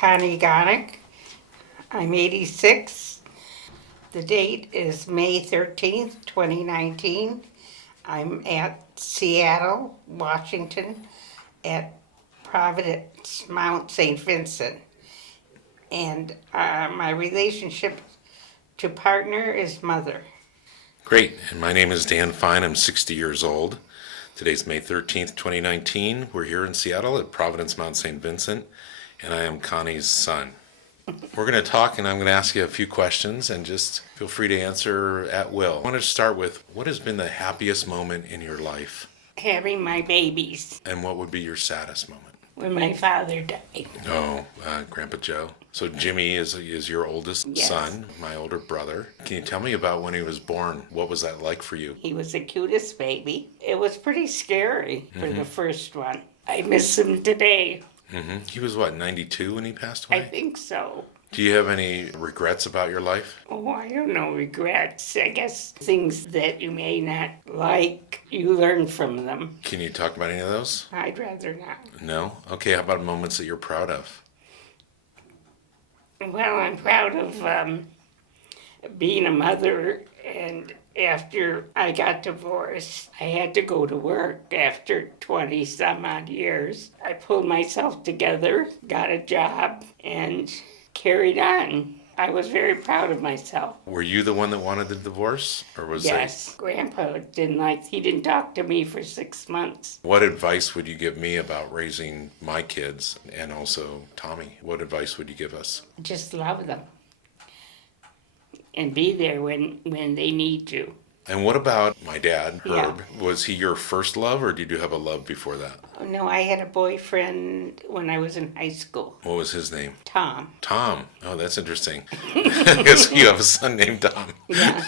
Connie Gonek. I'm 86. The date is May 13th, 2019. I'm at Seattle, Washington, at Providence, Mount St. Vincent. And my relationship to partner is mother. Great. And my name is Dan Fine. I'm 60 years old. Today's May 13th, 2019. We're here in Seattle at Providence, Mount St. Vincent, and I am Connie's son. We're going to talk, and I'm going to ask you a few questions, and just feel free to answer at will. I want to start with, what has been the happiest moment in your life? Having my babies And what would be your saddest moment? when my father died. Oh, Grandpa Joe. So Jimmy is your oldest Yes. son, my older brother. Can you tell me about when he was born? What was that like for you? He was the cutest baby. It was pretty scary for the first one. I miss him today. He was, 92 when he passed I away? think so. Do you have any regrets about your life? Oh, I don't know, regrets. I guess things that you may not like, you learn from them. Can you talk about any of those? I'd rather not. No? Okay, how about moments that you're proud of? Well, I'm proud of being a mother, and after I got divorced, I had to go to work after 20 some odd years. I pulled myself together, got a job, and carried on. I was very proud of myself. Were you the one that wanted the divorce? Or was Yes, Grandpa he didn't talk to me for 6 months. What advice would you give me about raising my kids and also Tommy? What advice would you give us? Just love them and be there when they need you. And what about my dad, Yeah. Herb? Was he your first love, or did you have a love before that? Oh, no, I had a boyfriend when I was in high school, What was his name? Tom. Tom. Oh, that's interesting. I guess you have a son named Tom. Yeah.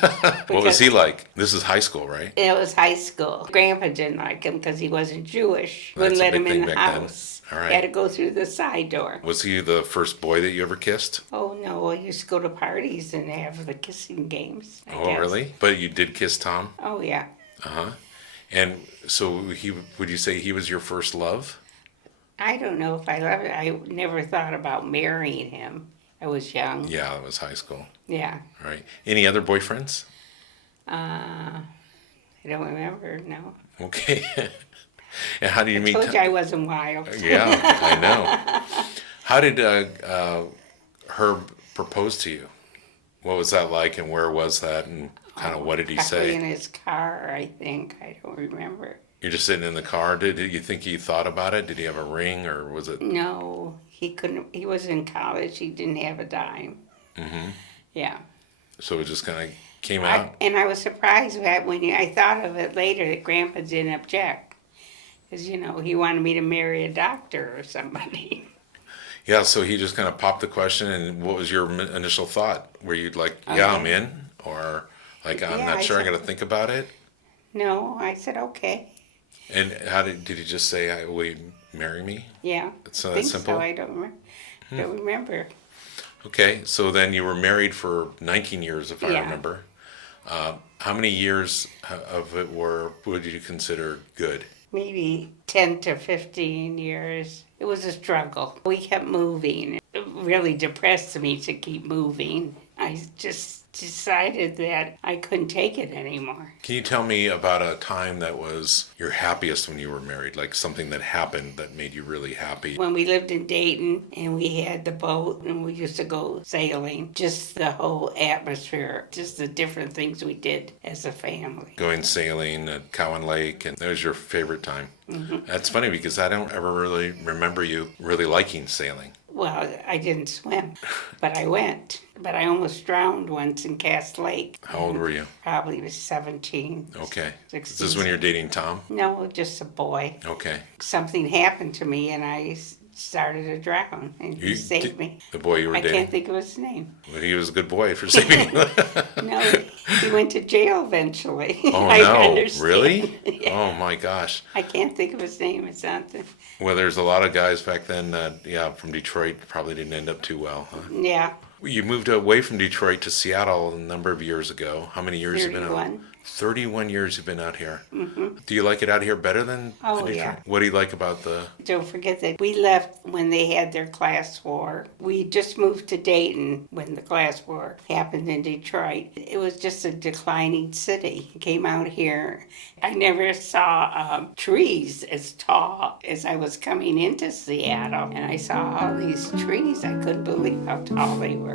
What was he like? This is high school, right? It was high school. Grandpa didn't like him because he wasn't Jewish. Wouldn't That's a let him big in thing the back then. house. All right. Had to go through the side door. Was he the first boy that you ever kissed? Oh, no, I used to go to parties and have the kissing games, I Oh, guess. really? But you did kiss Tom? Oh, yeah. Uh-huh. And so would you say he was your first love? I don't know if I love it. I never thought about marrying him. I was young. Yeah, that was high school. Yeah. All right. Any other boyfriends? I don't remember, no. Okay. And how did you meet Told Tom? you I wasn't wild. Yeah, I know. How did Herb propose to you? What was that like, and where was that, and kind of what did he Probably in say? his car, I think. I don't remember. You're just sitting in the car. Did you think he thought about it? Did he have a ring, or was it? No, he couldn't. He was in college. He didn't have a dime. Yeah. So it just kind of came out? And I was surprised that I thought of it later that Grandpa didn't object. Because, he wanted me to marry a doctor or somebody. Yeah, so he just kind of popped the question, and what was your initial thought? Were you like, yeah, I'm in? Or like, I'm Yeah, not sure, I said- got to think about it? No, I said, okay. And how did he just say, will you marry me? Yeah. It's I that think simple? so. I don't remember. Okay, so then you were married for 19 years, if I Yeah. remember. How many years of it would you consider good? Maybe 10 to 15 years. It was a struggle. We kept moving. It really depressed me to keep moving. I just decided that I couldn't take it anymore. Can you tell me about a time that was your happiest when you were married? Like something that happened that made you really happy? When we lived in Dayton and we had the boat and we used to go sailing, just the whole atmosphere, just the different things we did as a family. Going sailing at Cowan Lake, and that was your favorite time. That's funny because I don't ever really remember you really liking sailing. Well, I didn't swim, but I went. But I almost drowned once in Cass Lake. How old were you? Probably was 17. Okay. 16. Is this when you're dating Tom? No, just a boy. Okay. Something happened to me and I started to drown and he saved me. The boy you were I dating? can't think of his name. Well, he was a good boy for saving you. No, he went to jail eventually. Oh, I no. understand. Really? Yeah. Oh, my gosh. I can't think of his name. It's something. Well, there's a lot of guys back then that, from Detroit probably didn't end up too well, huh? Yeah. You moved away from Detroit to Seattle a number of years ago. How many years have you been out? 31. 31 years you've been out here. Do you like it out here better than Oh, Detroit? yeah. What do you like about the... Don't forget that we left when they had their class war. We just moved to Dayton when the class war happened in Detroit. It was just a declining city. Came out here. I never saw trees as tall as I was coming into Seattle. And I saw all these trees. I couldn't believe how tall they were.